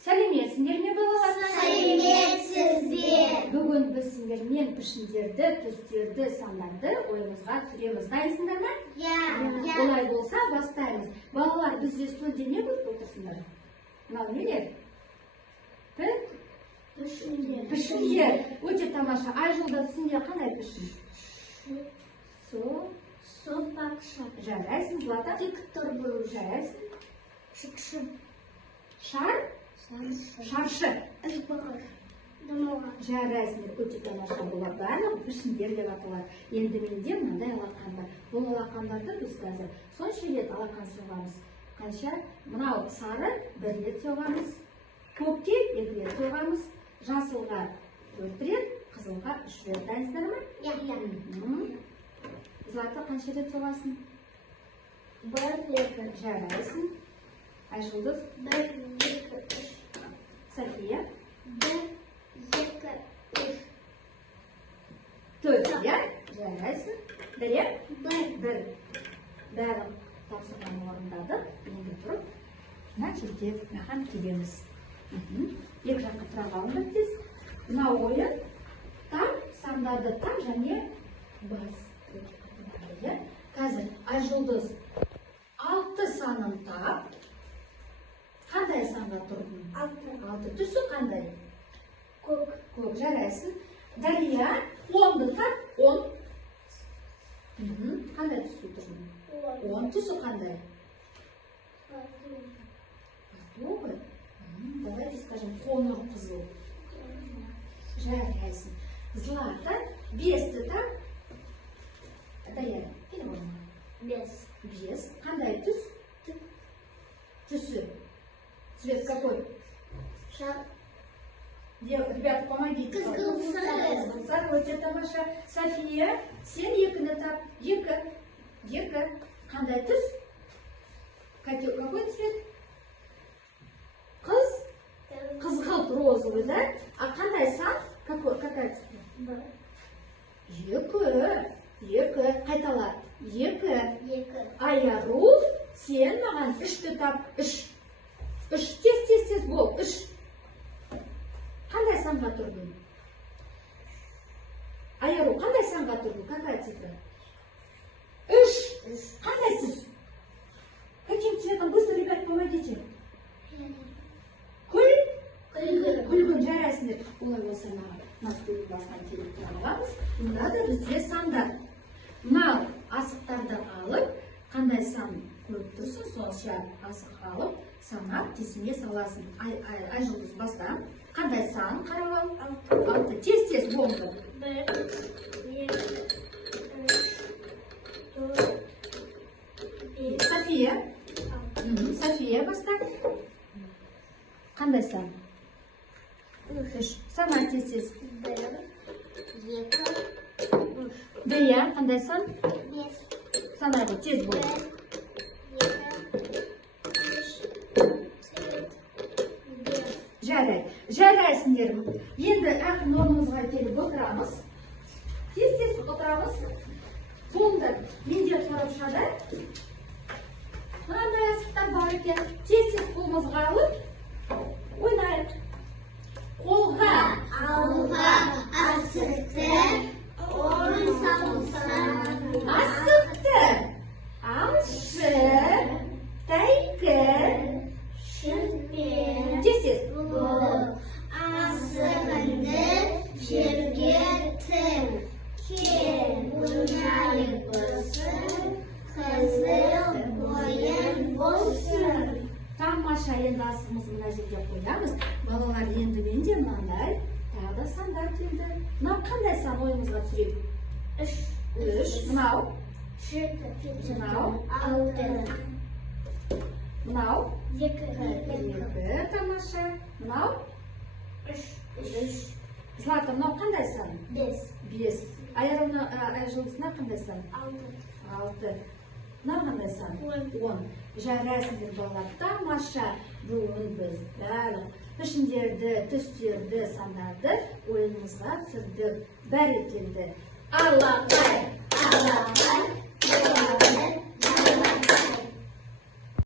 Сәлеметсіңдер ме балалар? Сәлеметсіздер. Бүгін біз сендермен пішіндерді, түстерді, сандарды ойымызға түсіреміз. Дайынсыңдар ма? Олай болса бастаймыз. Балалар, бізде студия не көріп отырсыңдар? Мынау нелер? Пішіндер. Өте тамаша. Айжолда түсінде қандай пішін? Сопақша. Жарайсың, Злата? Тіктор бұл. Жарайсың? Шықшы. Шаршы. Үшбағыр. Дамоға. Жарайсыңдар, өте тамаша болады. Барлығы пішіндер деп аталады. Енді менде мынандай алақан бар. Бұл алақандарды біз қазір сонша рет алақан соғамыз. Қанша? Мынау сары бір рет соғамыз. Көкке екі рет соғамыз. Жасылға 4 рет, қызылға 3 рет. Дайынсыздар ма? Злата қанша рет соғасың? 1, 2. Жарайсың. Айжұлдыз? 1, 2, 3. София? 1, 2, 3. 4, иә? Жарайсың. Дария? 1. Бәрі тапсырманы орындадық. Енді тұрып, мына жерге маған келеміз. Екі жаққа тұра қалыңдар тез. Мынау ойын там, сандарды там және бас. Қазір Айжұлдыз 6 санын тап. Қандай санға тұрдың? 6. Түсі қандай? Көк. Жарайсың. Дария 10-ды тап. 10. Қандай түсі тұрдың? 10. Түсі қандай? Готовы? Давайте скажем қоңыр қызыл. Жарайсың. Злата 5-ді тап. Дария, кел орнына. 5. Қандай түс? Түсі. Цвет какой? Ребята, помогите. Қызғылт өте тамаша. София, сен 2-ні тап. 2. Қандай түс? Какой цвет? Қызғылт розовый, да? А қандай сан? Какая цифра? 2. Қайтала. 2. Айару, сен маған 3-ті тап. 3. Тез бол. 3. Қандай санға тұрдың? Айару, қандай санға тұрдың? Какая цифра? 3. Қандай түс? Каким цветом? Быстро, ребят, помогите. Күлгін жарайсыңдар. Олай болса настойдың басынан келіп тұрғаламыз. Мұнда да бізде сандар. Мынау асықтарды алып, қандай сан көріп тұрсың, сонша асық алып, санап, тесіңе саласың. Айжұлдыз бастан. Қандай сан қарап ал? 6. Тез болды. 1, 2, 3, 4, 5. София бастан. Қандай сан? 3. Сана тез. 1, 2, 3. Дария, қандай сан? 5. Санайды, тез болды. 1, 2, 3, 4, 5. Жарайсыңдар. Енді ақын орнымызға келіп отырамыз. Тез отырамыз. Сонда менде қарапшада мынандай асықтар бар екен. Тез қолымызға алып ойнайық. Қолға Алға асықты, орын салса. асықты. Алшы, тайқы. Шірпен. Тез. Асығынды жерге тім. Кел ойнайықпызсын, қызыл ойын болсын. Тамаша, енді асығымызды мына жерге қоямыз. Балалар, енді менде мынандай тағы да сандар келді. Мынау қандай сан ойымызға түсірейік? 3. Мынау? 7. Мынау? 6. Мынау? 2. Тамаша. Мынау? 3. Злата, мынау қандай сан? 5. 5. Айжұлдызына қандай сан? 6. 6. Мынау қандай сан? 10. Жарайсыңдар балалар. Тамаша. Бүгін біз барлық пішіндерді, түстерді, сандарды ойынымызға түсірдік. Бәрекелді. Алақай!